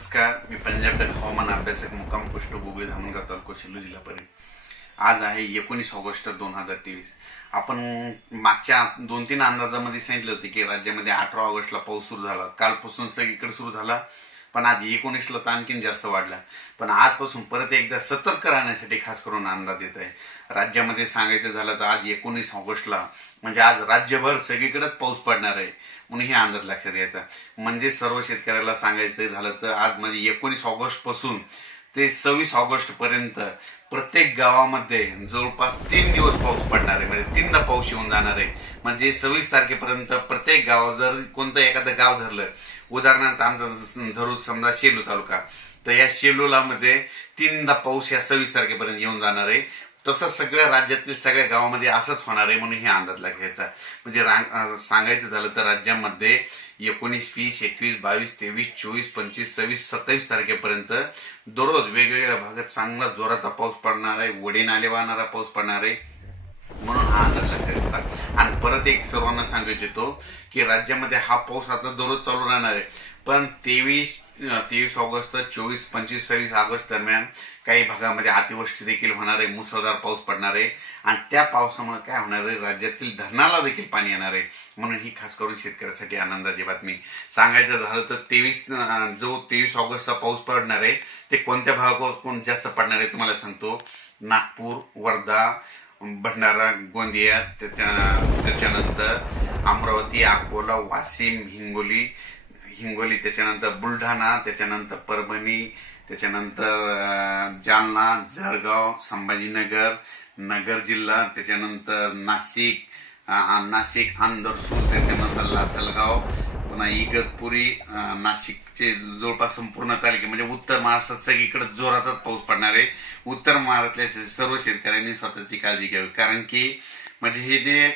नमस्कार, मी पंजाब तक हवामान अभ्यासक मुक्काम पोस्ट गोगळे धामणगाव तालुका सेलू जिल्हा परिषद. आज आहे 19 ऑगस्ट 2023. आपण मागच्या 2-3 अंदाजामध्ये सांगितलं होते की राज्यामध्ये 18 ऑगस्टला पाऊस सुरू झाला. कालपासून सगळीकडे सुरू झाला, पण आज 19ला तर आणखीन जास्त वाढला. पण आजपासून परत एकदा सतर्क राहण्यासाठी खास करून अंदाज येत आहे. राज्यामध्ये सांगायचं झालं तर आज 19 ऑगस्टला म्हणजे आज राज्यभर सगळीकडेच पाऊस पडणार आहे म्हणून हे अंदाज लक्षात घ्यायचा. म्हणजे सर्व शेतकऱ्याला सांगायचं झालं तर आज म्हणजे 19 ऑगस्ट पासून ते 26 ऑगस्ट पर्यंत प्रत्येक गावामध्ये जवळपास 3 दिवस पाऊस पडणार आहे. म्हणजे 3दा पाऊस येऊन जाणार आहे. म्हणजे 26 तारखेपर्यंत प्रत्येक गाव, जर कोणतं एखादं गाव धरलं, उदाहरणार्थ आमचं धरू समजा शेलू तालुका, तर या शेलूला मध्ये 3दा पाऊस या 26 तारखेपर्यंत येऊन जाणार आहे. तसं सगळ्या राज्यातील सगळ्या गावामध्ये असंच होणार आहे म्हणून हे अंदाज लागायचा. म्हणजे सांगायचं झालं तर राज्यामध्ये 19, 20, 21, 22, 23, 24, 25, 26, 27 तारखेपर्यंत दररोज वेगवेगळ्या भागात चांगला जोराचा पाऊस पडणार आहे, वडी नाले वाहणारा पाऊस पडणार आहे म्हणून हा अंदाज लक्षात येतात. आणि परत एक सर्वांना सांगायचं येतो की राज्यामध्ये हा पाऊस आता दररोज चालू राहणार आहे. पण 23 ऑगस्ट, 24, 25, 26 ऑगस्ट दरम्यान काही भागामध्ये अतिवृष्टी देखील होणार आहे, मुसळधार पाऊस पडणार आहे. आणि त्या पावसामुळे काय होणार आहे, राज्यातील धरणाला देखील पाणी येणार आहे. म्हणून ही खास करून शेतकऱ्यासाठी आनंदाची बातमी. सांगायचं झालं तर 23 ऑगस्टचा पाऊस पडणार आहे ते कोणत्या भागावर जास्त पडणार आहे तुम्हाला सांगतो. नागपूर, वर्धा, भंडारा, गोंदिया, त्याच्यानंतर अमरावती, अकोला, वाशिम, हिंगोली, त्याच्यानंतर बुलढाणा, त्याच्यानंतर परभणी, त्याच्यानंतर जालना, जळगाव, संभाजीनगर, नगर जिल्हा, त्याच्यानंतर नाशिक, अंदरसूर, त्याच्यानंतर लासलगाव, पुन्हा इगतपुरी, नाशिकचे जवळपास संपूर्ण तालुके म्हणजे उत्तर महाराष्ट्रात सगळीकडे जोराचाच पाऊस पडणार आहे. उत्तर महाराष्ट्रातल्या सर्व शेतकऱ्यांनी स्वतःची काळजी घ्यावी, कारण की म्हणजे हे जे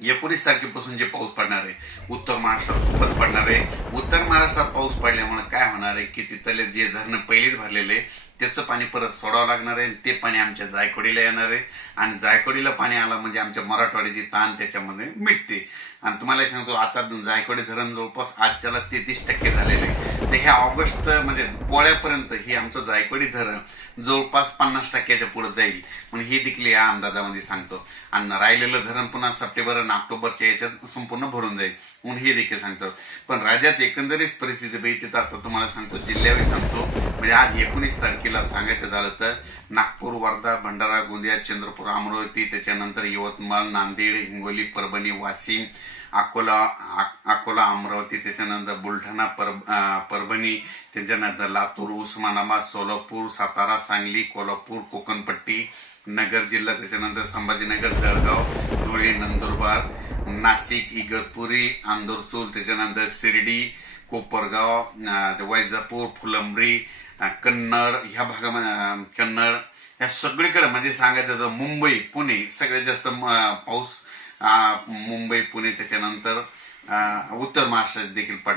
19 तारखेपासून जे पाऊस पडणार आहे उत्तर महाराष्ट्रात खूपच पडणार आहे. उत्तर महाराष्ट्रात पाऊस पडल्यामुळे काय होणार आहे की तिथले जे धरण पहिलेच भरलेले त्याचं पाणी परत सोडावं लागणार आहे. ते पाणी आमच्या जायकवाडीला येणार आहे आणि जायकवाडीला पाणी आलं म्हणजे आमच्या मराठवाड्याची ताण त्याच्यामध्ये मिटते. आणि तुम्हाला सांगतो आता जायकवाडी धरण जवळपास आजच्याला 33% झालेले आहे. तर ह्या ऑगस्ट म्हणजे पोळ्यापर्यंत हे आमचं जायकवाडी धरण जवळपास 50%च्या पुढे जाईल म्हणून हे देखील या अंदाजामध्ये सांगतो. आणि राहिलेलं धरण पुन्हा सप्टेंबर आणि ऑक्टोबरच्या याच्यात संपूर्ण भरून जाईल म्हणून हे देखील सांगतो. पण राज्यात एकंदरीत परिस्थिती बघितली तर आता तुम्हाला सांगतो, जिल्ह्यावर सांगतो. म्हणजे आज 19 तारखेला सांगायचं झालं तर नागपूर, वर्धा, भंडारा, गोंदिया, चंद्रपूर, अमरावती, त्याच्यानंतर यवतमाळ, नांदेड, हिंगोली, परभणी, वाशिम, अकोला, अमरावती, त्याच्यानंतर बुलढाणा, परभणी, त्याच्यानंतर लातूर, उस्मानाबाद, सोलापूर, सातारा, सांगली, कोल्हापूर, कोकणपट्टी, नगर जिल्हा, त्याच्यानंतर संभाजीनगर, जळगाव, धुळे, नंदुरबार, नाशिक, इगतपुरी, अंदरसूल, त्याच्यानंतर शिर्डी, कोपरगाव, वैजापूर, फुलंब्री, कन्नड ह्या भागामध्ये कन्नड या सगळीकडे म्हणजे सांगायचं तर मुंबई, पुणे सगळ्यात जास्त पाऊस मुंबई, पुणे, त्याच्यानंतर उत्तर महाराष्ट्रात देखील पडणार.